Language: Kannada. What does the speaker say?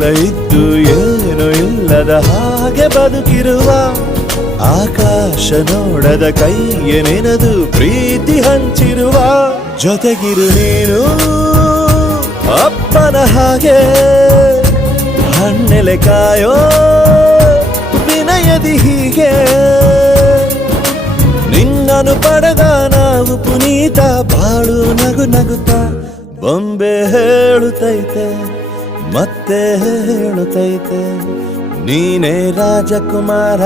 ಎಲ್ಲ ಇದ್ದು ಏನು ಇಲ್ಲದ ಹಾಗೆ ಬದುಕಿರುವ ಆಕಾಶ ನೋಡದ ಕೈಯೇ ನೆನೆದು ಪ್ರೀತಿ ಹಂಚಿರುವ ಜೊತೆಗಿರು ನೀನು ಅಪ್ಪನ ಹಾಗೆ ಹಣ್ಣೆಲೆ ಕಾಯೋ ವಿನಯದಿ ಹೀಗೆ ನಿನ್ನನು ಪಡೆದ ನಾವು ಪುನೀತ ಬಾಳು ನಗು ನಗುತ್ತಾ ಬೊಂಬೆ ಹೇಳುತ್ತೈತೆ ಮತ್ತೆ ಹೇಳುತ್ತೈತೆ ನೀನೇ ರಾಜಕುಮಾರ.